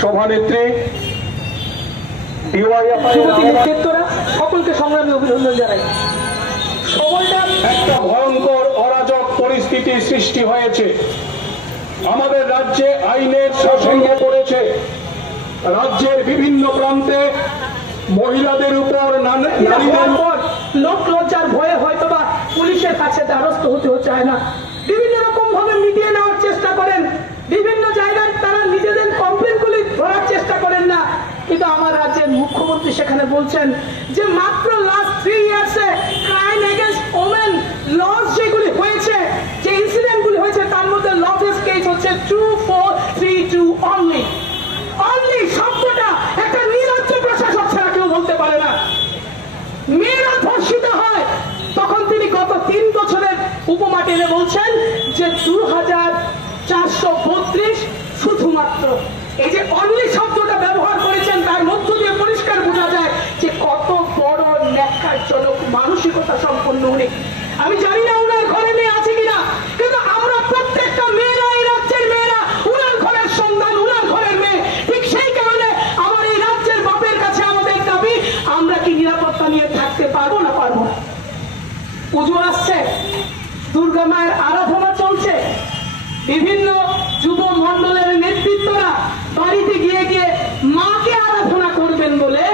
সভানেত্রী সকলকে সংগ্রামী অভিনন্দন জানাই। সময়টা একটা ভয়ঙ্কর অরাজক পরিস্থিতি সৃষ্টি হয়েছে। আমাদের রাজ্যে আইনের শাসন পড়েছে। রাজ্যের বিভিন্ন প্রান্তে মহিলাদের উপর নারীদের উপর লোক লজ্জার ভয়ে হয়তোবা পুলিশের কাছে দ্বারস্থ হতে চায় না, বিভিন্ন রকম ভাবে মিটিয়ে নেওয়ার চেষ্টা করেন, বিভিন্ন জায়গায় তারা নিজেদের কমপ্লেনগুলি ধরার চেষ্টা করেন না। কিন্তু আমার রাজ্যের মুখ্যমন্ত্রী সেখানে বলছেন যে মাত্র লাস্ট 3 ইয়ার্সে ক্রাইম এগেইনস্ট ওমেন লস যেগুলি হয়েছে, যে ইনসিডেন্টগুলি হয়েছে, তার মধ্যে লসেস্ট কেস হচ্ছে 2432 অনলি। অনলি শব্দটা একটা নিরজ্জ প্রশাসক ছাড়া কেউ বলতে পারে না। মেয়েরা ধর্ষিত হয়, তখন তিনি গত 3 বছরের উপমা টেনে বলছেন যে 2432 শুধুমাত্র। এই যে অনলি শব্দটা ব্যবহার করেছেন, তার মধ্য দিয়ে পরিষ্কার বোঝা যায় যে কত বড় ন্যাক্কারজনক মানসিকতা সম্পন্ন উনি। আমি জানি না ওনার ঘরে মেয়ে আছে কিনা, কিন্তু আমরা প্রত্যেকটা মেয়েরা, এই রাজ্যের মেয়েরা, ওনার ঘরের সন্তান, ওনার ঘরের মেয়ে। ঠিক সেই কারণে আমার এই রাজ্যের বাপের কাছে আমাদের দাবি, আমরা কি নিরাপত্তা নিয়ে থাকতে পারবো না? পারবো না। পুজো আসছে, দুর্গা মায়ের আরাধনা চলছে, বিভিন্ন যুব মন্ডলের নেতৃত্বরা বাড়িতে গিয়ে গিয়ে মাকে আরাধনা করবেন বলে,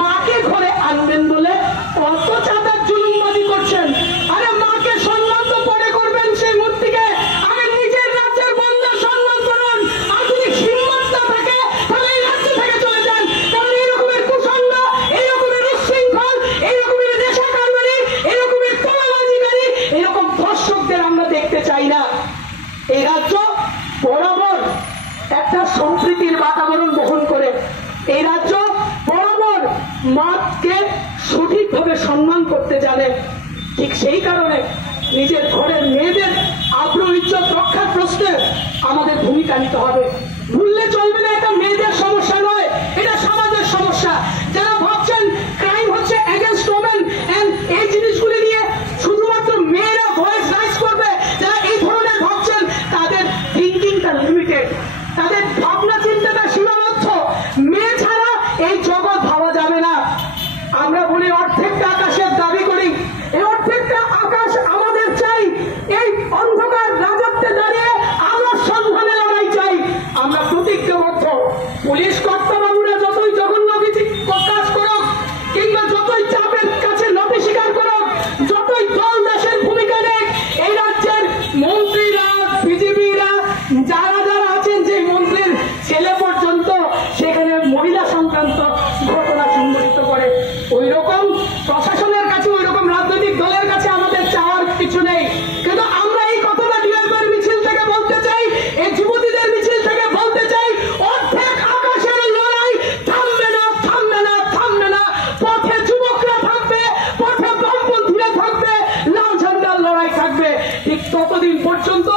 মাকে ঘরে আনবেন বলে কত চাঁদার জুলুমবাজি করছেন। আরে মাকে সম্মান তো পরে করবেন, সেই মূর্তিকে আগে নিজের রাজ্যের বন্ধার সম্মান করুন। আর যদি হিম্মত না থাকে তাহলে এই রাজ্য থেকে চলে যান। কারণ এই রকমের কুসংস্কার, এই রকমের উচ্ছৃঙ্খল, এই রকমের নেশা কারবারি, এই রকমের তোলাবাজিকারী, এরকম ধর্ষকদের আমরা দেখতে চাই না। এই রাজ্য বরাবর একটা সম্প্রীতির বাতাবরণ বহন করে, এই রাজ্য বরাবর মাকে সঠিকভাবে সম্মান করতে জানে। ঠিক সেই কারণে নিজের ঘরের মেয়েদের আব্রু ইজ্জত রক্ষার প্রশ্নে আমাদের ভূমিকা নিতে হবে। ভুললে চলবে না, এটা মেয়েদের সমস্যা নয়, এটা সমাজের সমস্যা। যারা ভাবছেন ক্রাইম হচ্ছে এগেইনস্ট ওমেন এন্ড এই জিনিসগুলি নিয়ে শুধুমাত্র মেয়েরা ভয়েস রাইজ করবে, যারা এই ধরনের ভাবছেন তাদের থিঙ্কিংটা লিমিটেড, তাদের ভাবনা চিন্তাটা সীমাবদ্ধ। মেয়ে ছাড়া এই জগৎ ভাবা যাবে না। আমরা বলি অর্ধেকটা আকাশের দাবি করি, এই অর্ধেকটা আকাশ আমাদের চাই। এই অন্ধকার রাজত্বে দাঁড়িয়ে আমরা সন্ধানে লড়াই চাই। আমরা প্রতিজ্ঞাবদ্ধ। পুলিশ কর্তাবাবুরা যতই জঘন্য কাজ করুক, কিংবা যতই চাপের কাছে নতি স্বীকার করুক, যতই দল দেশের ভূমিকা নেই, এই রাজ্যের মন্ত্রীরা, বিজেপিরা, যারা যারা আছেন, যে মন্ত্রীর ছেলে পর্যন্ত সেখানে মহিলা সংক্রান্ত ঘটনা সংঘটিত করে, ওই রকম প্রশাসনের কাছে, ওই রকম রাজনৈতিক দলের কাছে আমাদের চাওয়ার কিছু নেই। কিন্তু আমরা এই কথাটা ডিএমএর মিছিল থেকে বলতে চাই, এই যুবতীদের মিছিল থেকে বলতে চাই, অর্ধেক আকাশের লড়াই থামবে না, থামবে না, থামবে না। পথে যুবকরা থাকবে, পথে বামপন্থীরা থাকবে, লাল ঝান্ডার লড়াই থাকবে। ঠিক ততদিন পর্যন্ত,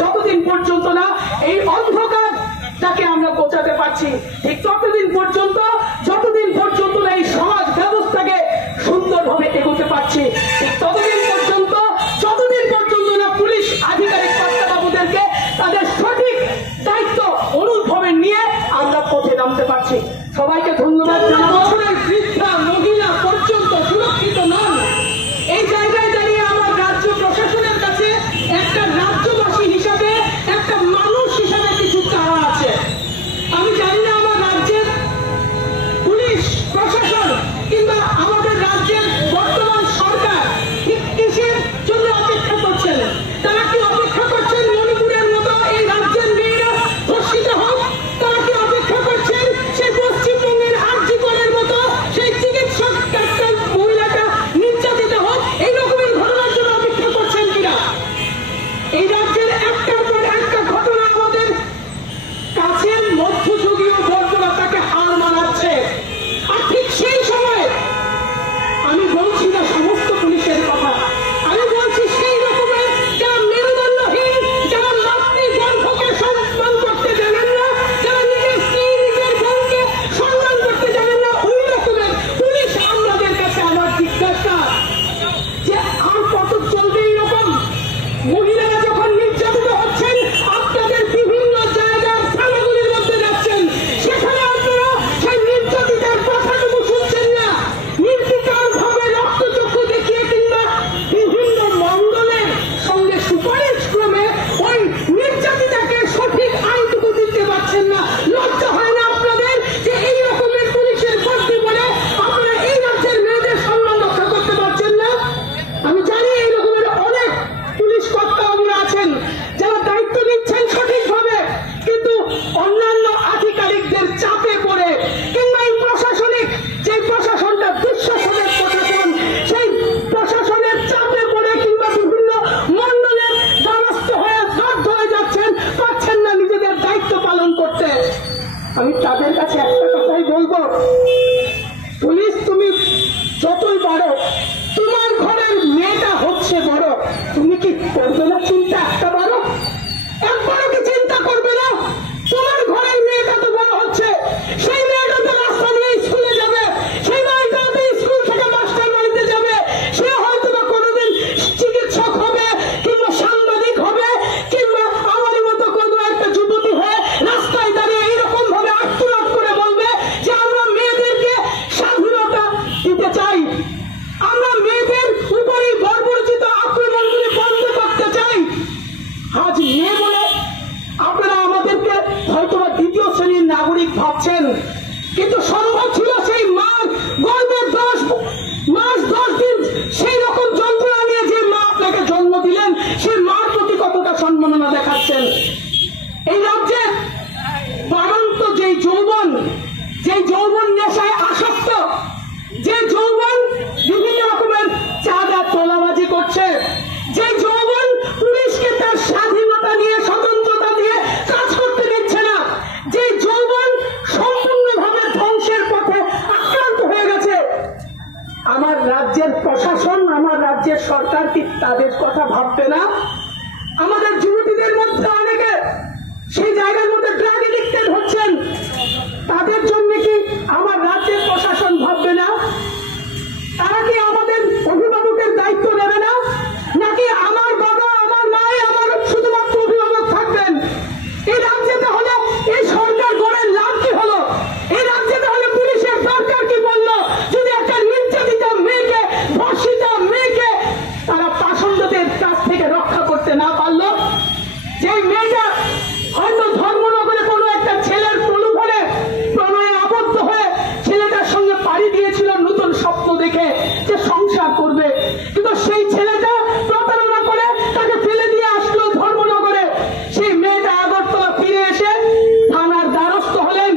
যতদিন পর্যন্ত না এই অন্ধকারটাকে আমরা বোঝাতে পারছি, ঠিক ততদিন পর্যন্ত, যতদিন পর্যন্ত না এই সমাজ ব্যবস্থাকে সুন্দরভাবে এগোতে পারছি, ঠিক ততদিন পর্যন্ত, যতদিন পর্যন্ত না পুলিশ আধিকারিক কর্তাবাবুদেরকে তাদের সঠিক দায়িত্ব অনুভবে নিয়ে আমরা পথে নামতে পারছি। সবাইকে ধন্যবাদ জানাবো। বৃদ্ধা মহিলা পর্যন্ত সুরক্ষিত নন। এই জায়গায় দাঁড়িয়ে আমার রাজ্য প্রশাসনের কাছে একটা রাজ্যবাসী হিসাবে, একটা মানুষ হিসাবে কিছু চাওয়া আছে। আমি জানি না আমার রাজ্যের পুলিশ প্রশাসন কিংবা আমাদের রাজ্যের বর্তমান সরকার করবে না চিন্তা একবারও কি চিন্তা করবে না? তোমার ঘরের মেয়েটা তো বড় হচ্ছে, সেই মেয়েটা তো রাস্তা দিয়ে স্কুলে যাবে, সেই মেয়েটা তো স্কুল থেকে মাস্টার বাড়িতে যাবে, সে হয়তো বা কোনোদিন চিকিৎসক হবে কিংবা সাংবাদিক হবে কিংবা আমার মতো কোনো একটা যুবতী হয়ে রাস্তায় দাঁড়িয়ে এইরকম ভাবে আত্মনাদ করে বলবে যে আমরা মেয়েদেরকে স্বাধীনতা দিতে চাই, আমরা মেয়েদের উপরে বর্বরচিত আক্রমণগুলি বন্ধ করতে চাই। আজ মেয়ে বলে আপনারা আমাদেরকে হয়তো দ্বিতীয় শ্রেণীর নাগরিক ভাবছেন, কিন্তু সম্ভব ছিল সেই মার গর্ভের 10 মাস 10 দিন সেই রকম যন্ত্রণা নিয়ে যে মা আপনাকে জন্ম দিলেন, সেই মার প্রতি কতটা সম্মাননা দেখাচ্ছেন। এই রাজ্যে বাড়ন্ত যেই যৌবন নেশায় আসক্ত, যে যৌবন বিভিন্ন রকমের চাঁদা তোলাবাজি করছে, যে যৌবন পুলিশকে তার স্বাধীনতা নিয়ে স্বতন্ত্রতা দিয়ে কাজ করতে দিচ্ছে না, যে যৌবন সম্পূর্ণভাবে ধ্বংসের পথে আক্রান্ত হয়ে গেছে, আমার রাজ্যের প্রশাসন, আমার রাজ্যের সরকার কি তাদের কথা ভাববে না? আমাদের যুবতীদের মধ্যে অনেকে সেই জায়গার মধ্যে ড্রাগ এডিক্টেড হচ্ছেন, তাদের জন্য কি আমার রাজ্যের প্রশাসন ভাববে না? তারা কি আমাদের অভিভাবকের দায়িত্ব নেবে না? নাকি আমার বাবা আমার মাই আমার শুধুমাত্র অভিভাবক থাকবেন? এই রাজ্যে তাহলে এই সরকার গড়ের লাভ কি হলো? এই রাজ্যে তাহলে পুলিশের দরকার কি বললো যদি একটা নির্যাতিতা মেয়েকে, ধর্ষিতা মেয়েকে তারা পাষণ্ডদের কাছ থেকে রক্ষা করতে না পারলো? যে মেয়েটা হয়তো ধর্মনগরে কোনো একটা ছেলের প্রলোভনে প্রণয়ে আবদ্ধ হয়ে ছেলেটার সঙ্গে পাড়ি দিয়েছিল নতুন স্বপ্ন দেখে যে সংসার করবে, কিন্তু সেই ছেলেটা প্রতারণা করে তাকে ফেলে দিয়ে আসলো ধর্মনগরে, সেই মেয়েটা আগরতলা ফিরে এসে থানার দ্বারস্থ হলেন।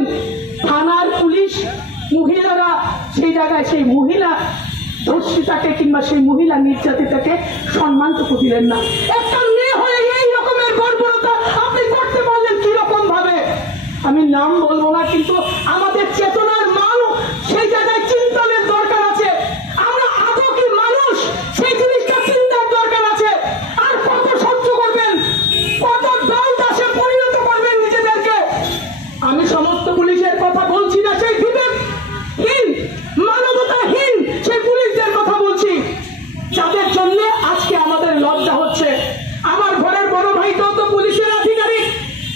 থানার পুলিশ মহিলারা সেই জায়গায় সেই মহিলা ধর্ষিতাকে কিংবা সেই মহিলা নির্যাতিতাকে সম্মানটুকু দিলেন না। একটা মেয়ে হয়ে এই রকমের বর্বরতা আপনি করতে পারলেন কি রকম ভাবে? আমি নাম বলবো না, কিন্তু আমাদের চেতনার মান সেই জায়গায় চিন্তনের দরকার আছে। আমরা আদৌ কি মানুষ সেই জিনিসটা চিন্তার দরকার আছে। আর কত সহ্য করবেন, কত দল দাসে পরিণত করবেন নিজেদেরকে? আমি সমস্ত পুলিশের কথা বলছি না, সেই বিবেকহীন মানবতাহীন সেই পুলিশদের কথা বলছি যাদের জন্য আজকে আমাদের লজ্জা হচ্ছে। আমার ঘরের বড় ভাইটাও তো পুলিশের আধিকারিক,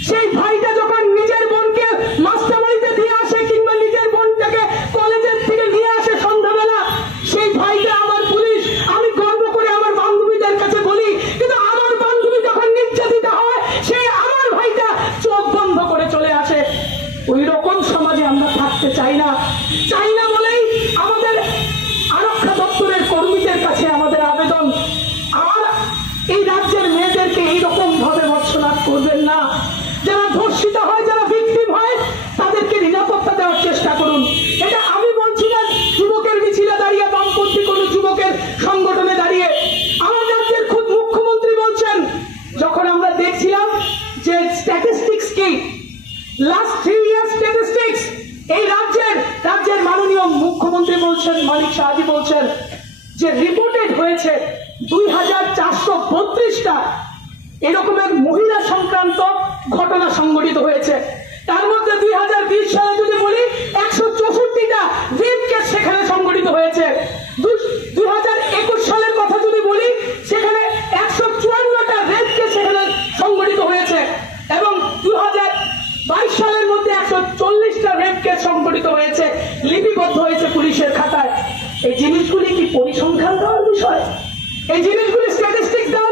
সেই ভাইটা যখন নিজের বোনকে মাস্টার বাড়িতে দিয়ে আসে কিংবা নিজের বোনটাকে কলেজের থেকে নিয়ে আসে সন্ধ্যাবেলা, সেই ভাইটা আমার পুলিশ। আমি গর্ব করে আমার বান্ধবীদের কাছে বলি, কিন্তু আমার বান্ধবী যখন নির্যাতিত হয় সেই আমার ভাইটা চোখ বন্ধ করে চলে আসে। ওই রকম সমাজে আমরা থাকতে চাই না বলেই আমাদের আরক্ষা দপ্তরের কর্মীদের কাছে আমাদের আবেদন, আর এই রাজ্যের মেয়েদেরকে এইরকম ভাবে ভর্ৎসনা করবেন না। যারা ধর্ষিত হয়, যারা ভিকটিম হয়, তাদেরকে নিরাপত্তা দেওয়ার চেষ্টা করুন। এটা আমি বলছি না যুবকের মিছিলে দাঁড়িয়ে, বামপন্থী কোন যুবকের সংগঠনে দাঁড়িয়ে। আমার রাজ্যের খুব মুখ্যমন্ত্রী বলছেন, যখন আমরা দেখছিলাম যে স্ট্যাটিস্টিক্স কি, লাস্ট 3 ইয়ার স্ট্যাটিস্টিক্স এই রাজ্যের মাননীয় মুখ্যমন্ত্রী বলছেন, মানিক সাহাজি বলছেন যে রিপোর্টেড হয়েছে 2432টা এরকমের মহিলা সংক্রান্ত ঘটনা সংঘটিত হয়েছে। তার মধ্যে 2020 সালে যদি বলি 164টা রেপ কেস সেখানে সংঘটিত হয়েছে। 2021 সালের কথা যদি বলি সেখানে 154টা রেপ কেস সেখানে সংঘটিত হয়েছে, এবং 2022 সালের মধ্যে 140টা রেপ কেস সংঘটিত হয়েছে, লিপিবদ্ধ হয়েছে পুলিশের খাতায়। এই জিনিসগুলি কি পরিসংখ্যান দেওয়ার বিষয়? এই জিনিসগুলি স্ট্যাটিস্টিক্স দেওয়ার